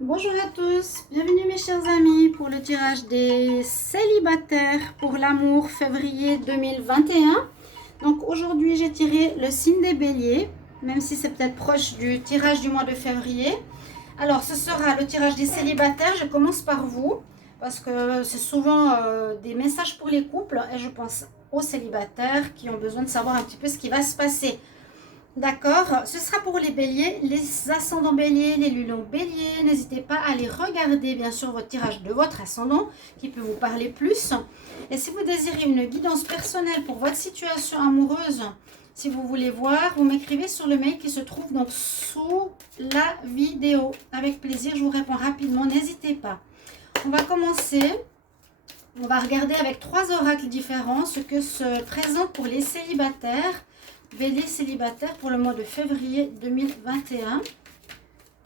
Bonjour à tous, bienvenue mes chers amis pour le tirage des célibataires pour l'amour février 2021. Donc aujourd'hui j'ai tiré le signe des béliers, même si c'est peut-être proche du tirage du mois de février. Alors ce sera le tirage des célibataires, je commence par vous, parce que c'est souvent des messages pour les couples et je pense aux célibataires qui ont besoin de savoir un petit peu ce qui va se passer. D'accord, ce sera pour les béliers, les ascendants béliers, les lulions béliers. N'hésitez pas à aller regarder bien sûr votre tirage de votre ascendant qui peut vous parler plus. Et si vous désirez une guidance personnelle pour votre situation amoureuse, si vous voulez voir, vous m'écrivez sur le mail qui se trouve donc sous la vidéo. Avec plaisir, je vous réponds rapidement, n'hésitez pas. On va commencer. On va regarder avec 3 oracles différents ce que se présente pour les célibataires. Bélier célibataire pour le mois de février 2021.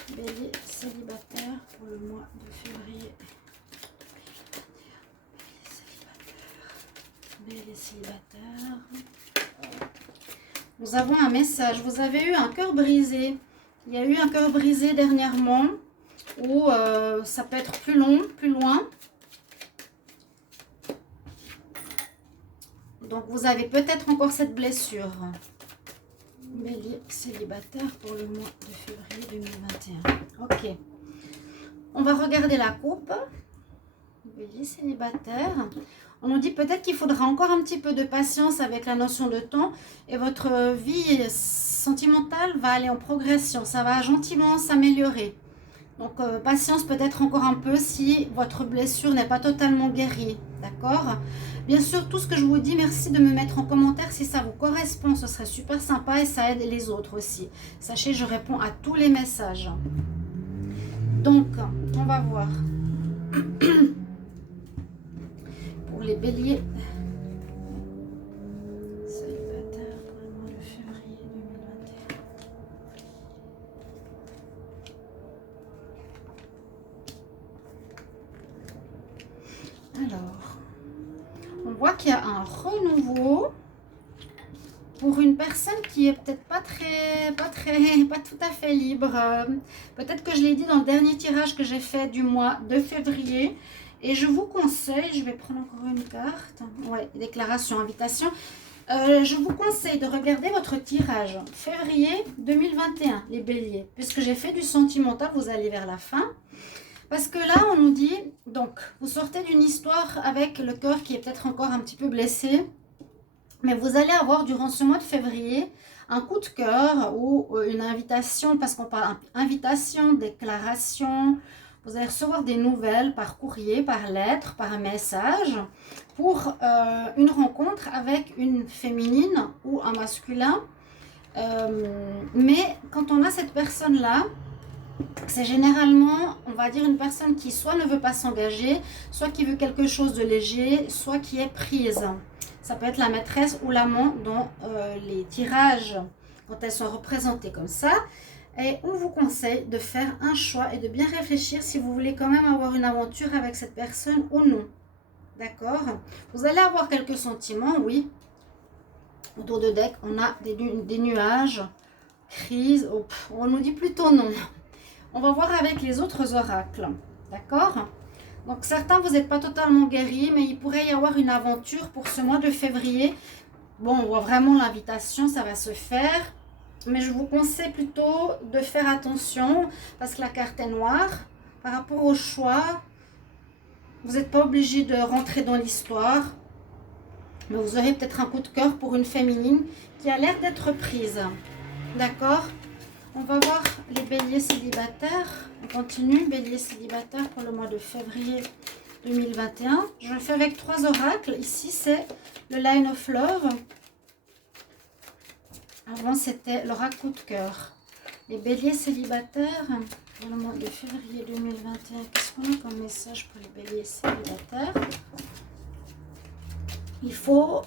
Bélier célibataire pour le mois de février. Bélier célibataire. Nous avons un message. Vous avez eu un cœur brisé. Il y a eu un cœur brisé dernièrement. Ou ça peut être plus long, plus loin. Donc vous avez peut-être encore cette blessure. Bélier célibataire pour le mois de février 2021. Ok. On va regarder la coupe. Bélier célibataire. On nous dit peut-être qu'il faudra encore un petit peu de patience avec la notion de temps. Et votre vie sentimentale va aller en progression. Ça va gentiment s'améliorer. Donc patience peut-être encore un peu si votre blessure n'est pas totalement guérie. D'accord ? Bien sûr, tout ce que je vous dis, merci de me mettre en commentaire si ça vous correspond. Ce serait super sympa et ça aide les autres aussi. Sachez, je réponds à tous les messages. Donc, on va voir. Pour les béliers. Célibataire pour le mois de février 2021. Alors. On voit qu'il y a un renouveau pour une personne qui est peut-être pas tout à fait libre. Peut-être que je l'ai dit dans le dernier tirage que j'ai fait du mois de février. Et je vous conseille, je vais prendre encore une carte. Ouais, déclaration, invitation. Je vous conseille de regarder votre tirage février 2021, les béliers. Puisque j'ai fait du sentimental, vous allez vers la fin. Parce que là, on nous dit, donc, vous sortez d'une histoire avec le cœur qui est peut-être encore un petit peu blessé, mais vous allez avoir durant ce mois de février un coup de cœur ou une invitation, parce qu'on parle invitation, déclaration, vous allez recevoir des nouvelles par courrier, par lettre, par message, pour une rencontre avec une féminine ou un masculin. Mais quand on a cette personne-là, c'est généralement, on va dire, une personne qui soit ne veut pas s'engager, soit qui veut quelque chose de léger, soit qui est prise. Ça peut être la maîtresse ou l'amant dans les tirages, quand elles sont représentées comme ça. Et on vous conseille de faire un choix et de bien réfléchir si vous voulez quand même avoir une aventure avec cette personne ou non. D'accord? Vous allez avoir quelques sentiments, oui. Autour de deck, on a des nuages, crise, on nous dit plutôt non. On va voir avec les autres oracles, d'accord? Donc certains, vous n'êtes pas totalement guéris, mais il pourrait y avoir une aventure pour ce mois de février. Bon, on voit vraiment l'invitation, ça va se faire. Mais je vous conseille plutôt de faire attention, parce que la carte est noire. Par rapport au choix, vous n'êtes pas obligé de rentrer dans l'histoire. Mais vous aurez peut-être un coup de cœur pour une féminine qui a l'air d'être prise. D'accord ? On va voir les béliers célibataires. On continue, béliers célibataires pour le mois de février 2021. Je le fais avec 3 oracles. Ici, c'est le Line of Love. Avant, c'était l'oracle coup de cœur. Les béliers célibataires pour le mois de février 2021. Qu'est-ce qu'on a comme message pour les béliers célibataires? Il faut,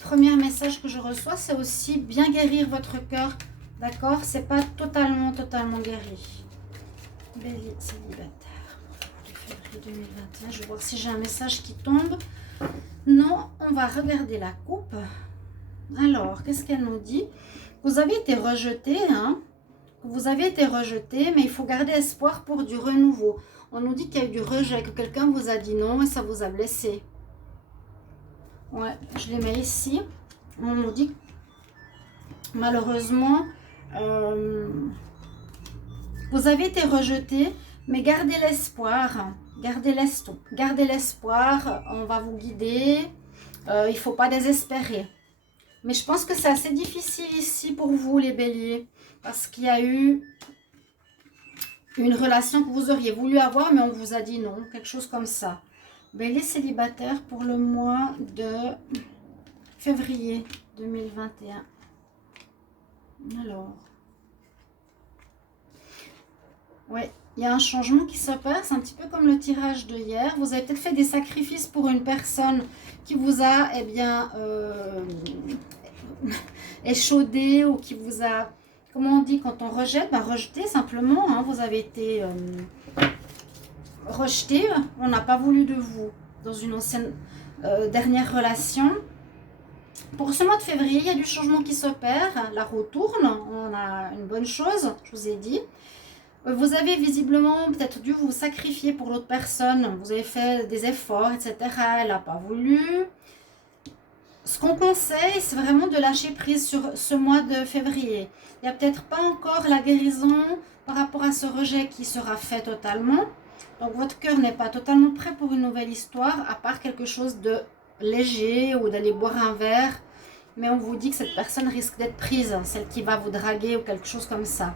premier message que je reçois, c'est aussi bien guérir votre cœur. D'accord, c'est pas totalement guéri. Bélier célibataire, février 2021. Je vais voir si j'ai un message qui tombe. Non, on va regarder la coupe. Alors, qu'est-ce qu'elle nous dit? Vous avez été rejeté, hein? vous avez été rejeté, mais il faut garder espoir pour du renouveau. On nous dit qu'il y a eu du rejet, que quelqu'un vous a dit non et ça vous a blessé. Ouais, je les mets ici. On nous dit malheureusement, vous avez été rejeté, mais gardez l'espoir. Gardez l'espoir, on va vous guider. Il ne faut pas désespérer. Mais je pense que c'est assez difficile ici pour vous, les béliers. Parce qu'il y a eu une relation que vous auriez voulu avoir, mais on vous a dit non. Quelque chose comme ça. Bélier célibataire pour le mois de février 2021. Alors. Ouais, il y a un changement qui s'opère. C'est un petit peu comme le tirage de hier. Vous avez peut-être fait des sacrifices pour une personne qui vous a, eh bien, échaudé ou qui vous a, comment on dit quand on rejette, ben, rejeté simplement. Hein, vous avez été rejeté. On n'a pas voulu de vous dans une ancienne dernière relation. Pour ce mois de février, il y a du changement qui s'opère. La roue tourne. On a une bonne chose, je vous ai dit. Vous avez visiblement peut-être dû vous sacrifier pour l'autre personne. Vous avez fait des efforts, etc. Elle n'a pas voulu. Ce qu'on conseille, c'est vraiment de lâcher prise sur ce mois de février. Il n'y a peut-être pas encore la guérison par rapport à ce rejet qui sera fait totalement. Donc votre cœur n'est pas totalement prêt pour une nouvelle histoire, à part quelque chose de léger ou d'aller boire un verre. Mais on vous dit que cette personne risque d'être prise, celle qui va vous draguer ou quelque chose comme ça.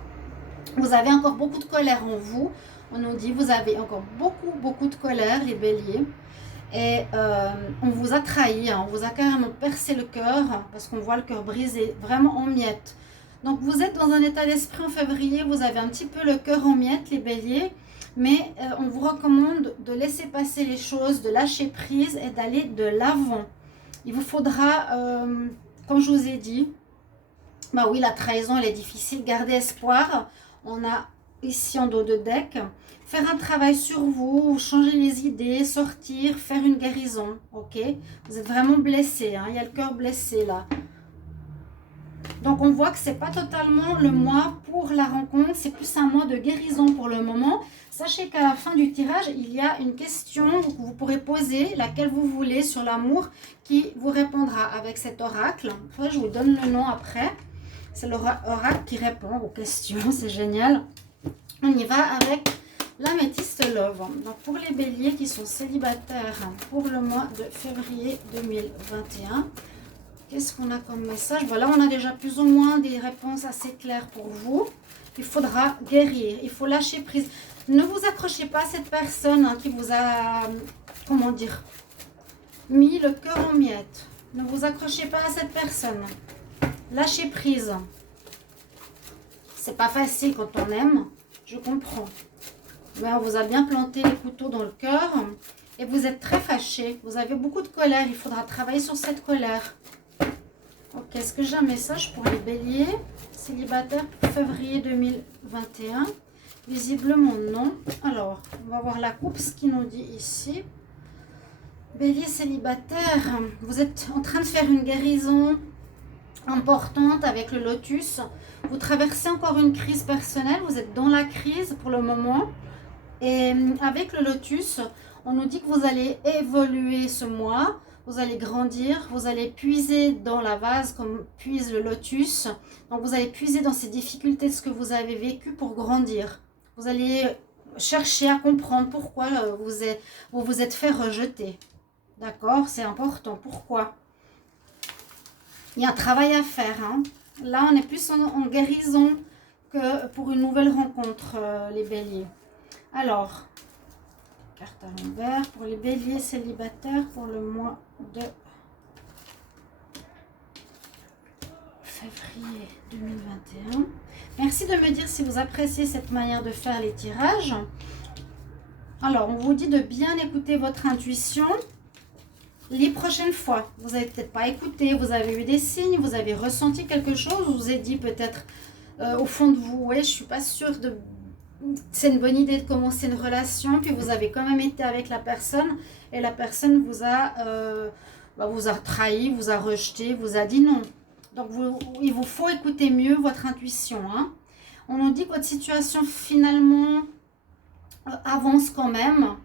Vous avez encore beaucoup de colère en vous. On nous dit vous avez encore beaucoup de colère, les béliers. Et on vous a trahi, hein, on vous a carrément percé le cœur parce qu'on voit le cœur brisé, vraiment en miettes. Donc vous êtes dans un état d'esprit en février, vous avez un petit peu le cœur en miettes, les béliers. Mais on vous recommande de laisser passer les choses, de lâcher prise et d'aller de l'avant. Il vous faudra, comme je vous ai dit, bah oui, la trahison, elle est difficile, gardez espoir. On a ici en dos de deck, faire un travail sur vous, changer les idées, sortir, faire une guérison, ok? Vous êtes vraiment blessé, hein? Il y a le cœur blessé là. Donc on voit que c'est pas totalement le mois pour la rencontre, c'est plus un mois de guérison pour le moment. Sachez qu'à la fin du tirage, il y a une question que vous pourrez poser, laquelle vous voulez, sur l'amour, qui vous répondra avec cet oracle. Enfin, je vous donne le nom après. C'est l'oracle qui répond aux questions, c'est génial. On y va avec l'améthyste love. Donc pour les béliers qui sont célibataires pour le mois de février 2021, qu'est-ce qu'on a comme message? Voilà, on a déjà plus ou moins des réponses assez claires pour vous. Il faudra guérir, il faut lâcher prise. Ne vous accrochez pas à cette personne qui vous a, comment dire, mis le cœur en miettes. Ne vous accrochez pas à cette personne. Lâchez prise. C'est pas facile quand on aime, je comprends. Mais on vous a bien planté les couteaux dans le cœur et vous êtes très fâché. Vous avez beaucoup de colère, il faudra travailler sur cette colère. Ok, est-ce que j'ai un message pour les béliers célibataires pour février 2021? Visiblement non. Alors, on va voir la coupe, ce qu'il nous dit ici. Bélier célibataire, vous êtes en train de faire une guérison importante avec le lotus. Vous traversez encore une crise personnelle, vous êtes dans la crise pour le moment. Et avec le lotus, on nous dit que vous allez évoluer ce mois, vous allez grandir, vous allez puiser dans la vase comme puise le lotus. Donc vous allez puiser dans ces difficultés de ce que vous avez vécu pour grandir. Vous allez chercher à comprendre pourquoi vous vous êtes fait rejeter. D'accord? C'est important. Pourquoi? Il y a un travail à faire. Hein. Là, on est plus en guérison que pour une nouvelle rencontre, les béliers. Alors, carte à l'envers pour les béliers célibataires pour le mois de février 2021. Merci de me dire si vous appréciez cette manière de faire les tirages. Alors, on vous dit de bien écouter votre intuition. Les prochaines fois, vous n'avez peut-être pas écouté, vous avez eu des signes, vous avez ressenti quelque chose, vous vous êtes dit peut-être au fond de vous, ouais, je suis pas sûre de... C'est une bonne idée de commencer une relation, puis vous avez quand même été avec la personne et la personne vous a trahi, vous a rejeté, vous a dit non. Donc il vous faut écouter mieux votre intuition. Hein. On nous dit que votre situation finalement avance quand même.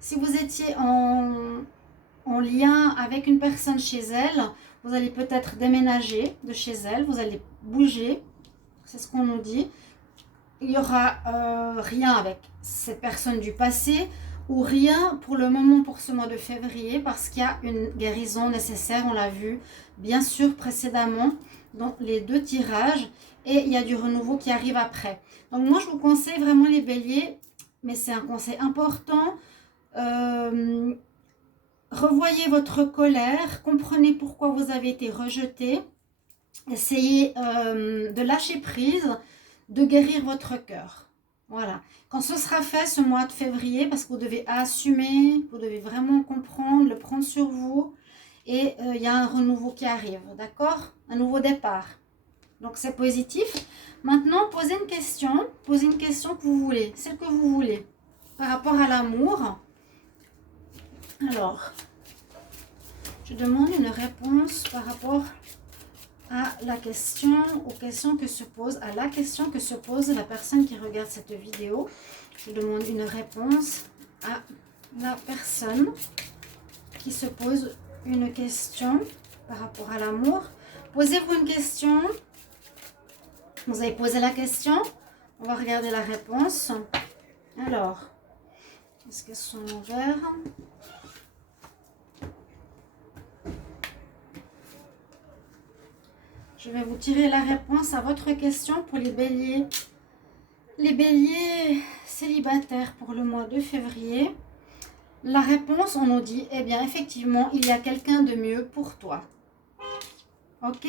Si vous étiez en lien avec une personne chez elle, vous allez peut-être déménager de chez elle, vous allez bouger, c'est ce qu'on nous dit. Il n'y aura rien avec cette personne du passé ou rien pour le moment pour ce mois de février parce qu'il y a une guérison nécessaire, on l'a vu bien sûr précédemment dans les 2 tirages et il y a du renouveau qui arrive après. Donc moi je vous conseille vraiment les béliers, mais c'est un conseil important. Revoyez votre colère, comprenez pourquoi vous avez été rejeté, essayez de lâcher prise, de guérir votre cœur. Voilà. Quand ce sera fait ce mois de février, parce que vous devez assumer, vous devez vraiment comprendre, le prendre sur vous, et il y a un renouveau qui arrive, d'accord? Un nouveau départ. Donc c'est positif. Maintenant, posez une question que vous voulez, celle que vous voulez, par rapport à l'amour. Alors, je demande une réponse par rapport à la question, aux questions que se pose, à la question que se pose la personne qui regarde cette vidéo. Je demande une réponse à la personne qui se pose une question par rapport à l'amour. Posez-vous une question. Vous avez posé la question. On va regarder la réponse. Alors, est-ce qu'elles sont ouvertes? Je vais vous tirer la réponse à votre question pour les béliers. Les béliers célibataires pour le mois de février. La réponse, on nous dit, eh bien, effectivement, il y a quelqu'un de mieux pour toi. Ok?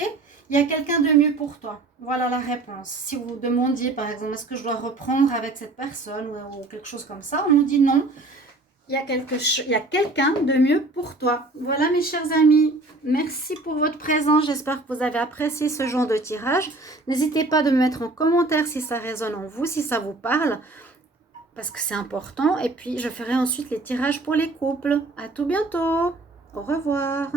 Il y a quelqu'un de mieux pour toi. Voilà la réponse. Si vous demandiez, par exemple, est-ce que je dois reprendre avec cette personne ou quelque chose comme ça, on nous dit non. Il y a quelqu'un de mieux pour toi. Voilà mes chers amis, merci pour votre présence. J'espère que vous avez apprécié ce genre de tirage. N'hésitez pas de me mettre en commentaire si ça résonne en vous, si ça vous parle, parce que c'est important. Et puis je ferai ensuite les tirages pour les couples. À tout bientôt. Au revoir.